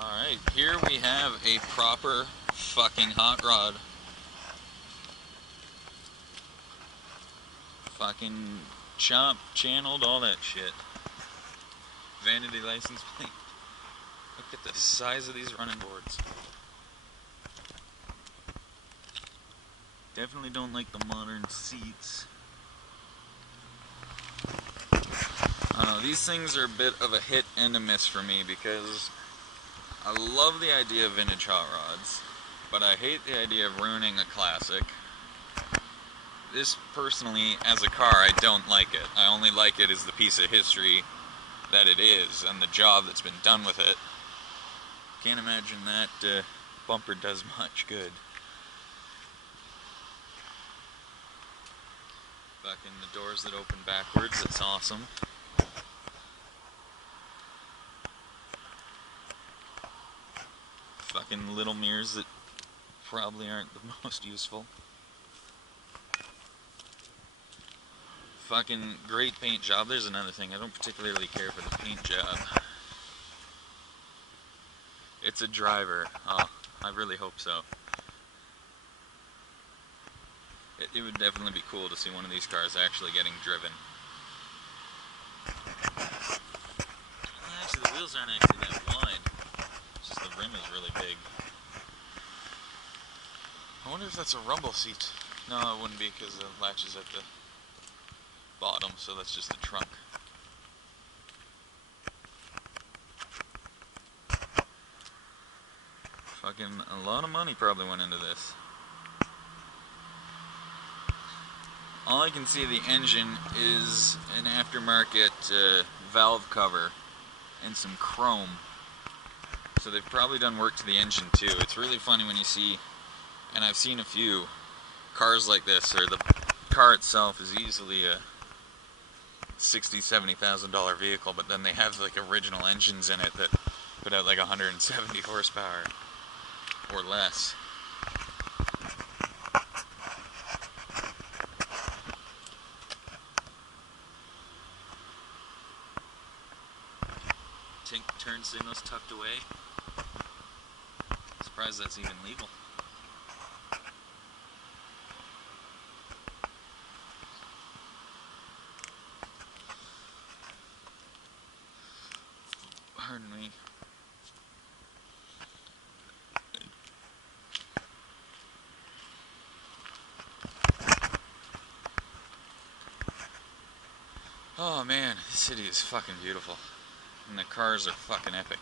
Alright, here we have a proper fucking hot rod. Fucking chopped, channeled, all that shit. Vanity license plate. Look at the size of these running boards. Definitely don't like the modern seats. I don't know, these things are a bit of a hit and a miss for me because I love the idea of vintage hot rods, but I hate the idea of ruining a classic. This, personally, as a car, I don't like it. I only like it as the piece of history that it is, and the job that's been done with it. Can't imagine that bumper does much good. Fucking the doors that open backwards, that's awesome. Fucking little mirrors that probably aren't the most useful. Fucking great paint job. There's another thing. I don't particularly care for the paint job. It's a driver. Oh, I really hope so. It would definitely be cool to see one of these cars actually getting driven. Actually, the wheels aren't actually that wide. It's just the rim is really big. I wonder if that's a rumble seat. No, it wouldn't be because the latch is at the bottom, so that's just the trunk. Fucking a lot of money probably went into this. All I can see of the engine is an aftermarket valve cover and some chrome. So they've probably done work to the engine too. It's really funny when you see, and I've seen a few cars like this, or the car itself is easily a $60,000, $70,000 vehicle, but then they have like original engines in it that put out like 170 horsepower or less. Turn signals tucked away. Surprised that's even legal. Pardon me. Oh man, this city is fucking beautiful. And the cars are fucking epic.